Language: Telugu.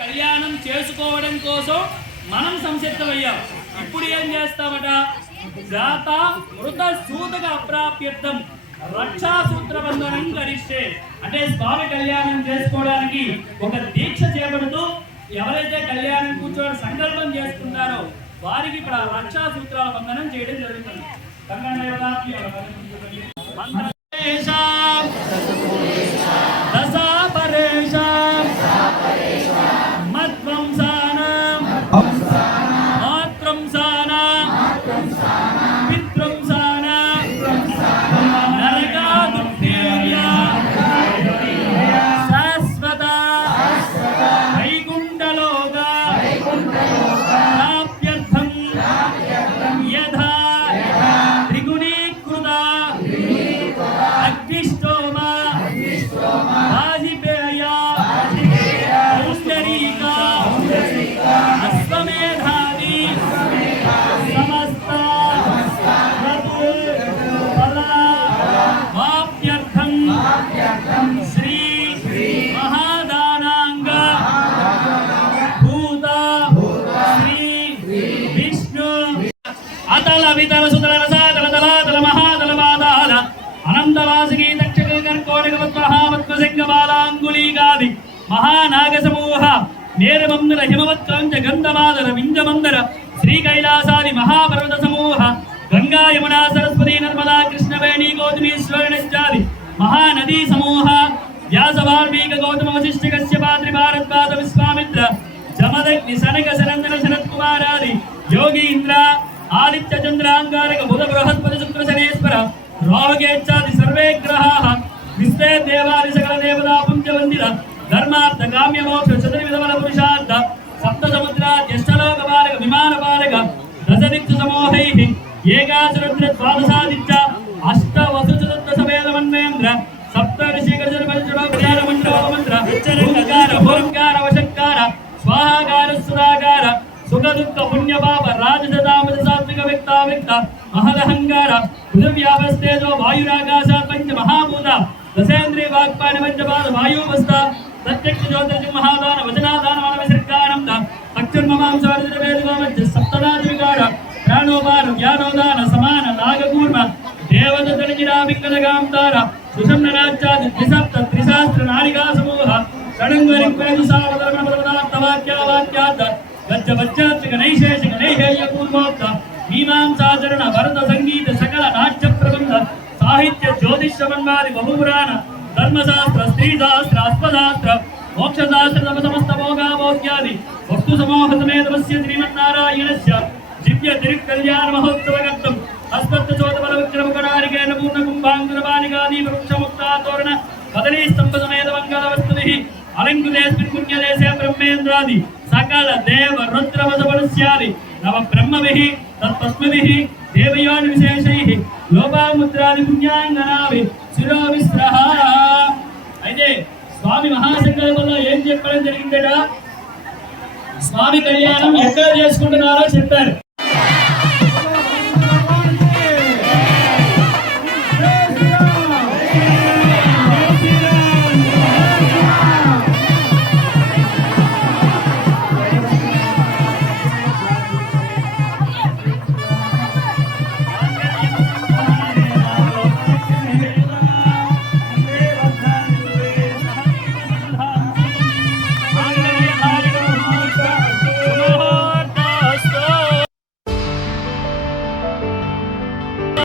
కళ్యాణం చేసుకోవడం కోసం మనం సంసిద్ధమయ్యాం. ఇప్పుడు ఏం చేస్తామట? జాత మృత సూతక అప్రాప్యర్థం. రక్షా సూత్ర బంధనం అంటే స్వామి కళ్యాణం చేసుకోవడానికి ఒక దీక్ష చేపడుతూ ఎవరైతే కళ్యాణం కూర్చోని సంకల్పం చేసుకుంటారో వారికి ఇక్కడ ఆ రక్షా సూత్రాల బంధనం చేయడం జరుగుతుంది. కంగణదేవతాభ్యో మంత్రదేశాం దశాపరేషాం మధ్వంసానం. అతల వితల రసాతల మహాతల బాధాల అనంతవాసికి దక్షక మహానాగ సమూహ నేరమందర హిమవత్కాంచ గంధమాదర వింజమందర శ్రీకైలాసాది మహాపర్వత సమూహ గంగా యమునా సరస్వతి నర్మదా కృష్ణవేణి గౌతమి స్వర్ణశ్చాది మహానదీ సమూహ వ్యాస వాల్మీక గౌతమ వశిష్ఠ కశ్యపాత్రి భారద్వాద విశ్వామిత్ర జమదగ్ని సనక శరంజన శరత్ కుమారాది యోగీంద్ర ఆదిత్య చంద్రాంగారక బుధ బృహస్పతి శుక్ర శనేశ్వర రాహుకేచ్చాది సర్వే గ్రహాః విశ్వే దేవాది సకల దేవతా పుంజవందిర ధర్మార్థ కామ్య మోక్ష చతుర్విధ పురుషార్థ సప్త సముద్ర జ్యేష్ఠలోక బాలక విమాన బాలక దశదిక్సు సమూహైః ఏకాశరుద్ర ద్వాదశాదిత్య అష్ట వసు చతుర్థ సమేత మన్వేంద్ర సప్త ఋషి గజర పంచలోకార మండల మంత్ర వ్యక్త వ్యక్త మహదహంకార పృథివ్యాపస్తేజో వాయురాకాశాత్ పంచ మహాభూత దశేంద్రియ వాక్పాని పంచపాద వాయువస్థ ప్రత్యక్ష జ్యోతిర్జి మహాదాన వచనాదాన మానవ విసర్గానంద అక్షర్మమాంసార్జన ప్రాణోపాన జ్ఞానోదాన సమాన నాగకూర్మ దేవదతనిజిరామింగలగాంతార సుషమ్నరాజ్యాది త్రిసప్త త్రిశాస్త్ర నారికా సమూహ షడంగరింపేదు సావధర్మ పదపదార్థ వాక్య వాక్యార్థ గజ్జ వజ్జాత్రిక నైశేషిక నైహేయ పూర్వోక్త మీమాంసాచరణ భరత సంగీత సకల నాట్య ప్రబంధ సాహిత్య జ్యోతిష్యమన్వాది బహుపురాణ ధర్మశాస్త్ర స్త్రీశాస్త్ర అశ్వశాస్త్ర మోక్షశాస్త్ర తమ సమస్త భోగాభోగ్యాది వస్తు సమూహ సమేతమస్య శ్రీమన్నారాయణస్య దివ్య తిరుక్ కళ్యాణ మహోత్సవ గర్తం అస్మత్ చోద బల విక్రమ కడారికేణ పూర్ణ కుంభాంగుర బాలిగాది వృక్ష ముక్తా తోరణ కదలీ స్తంభ సమేత మంగళ వస్తుని అలంకృతేస్మిన్ పుణ్యదేశే బ్రహ్మేంద్రాది సకల దేవ రుద్ర వసవనస్యాది నవ బ్రహ్మవిహి తత్పద్మభిః దేవయాని విశేషైః లోపాముద్రాది పుణ్యాంగనావి శిరో విస్రహ అయితే స్వామి మహాసంకల్పంలో ఏం చెప్పడం జరిగిందట? స్వామి కళ్యాణం ఎక్కడ చేసుకుంటున్నారో చెప్పారు.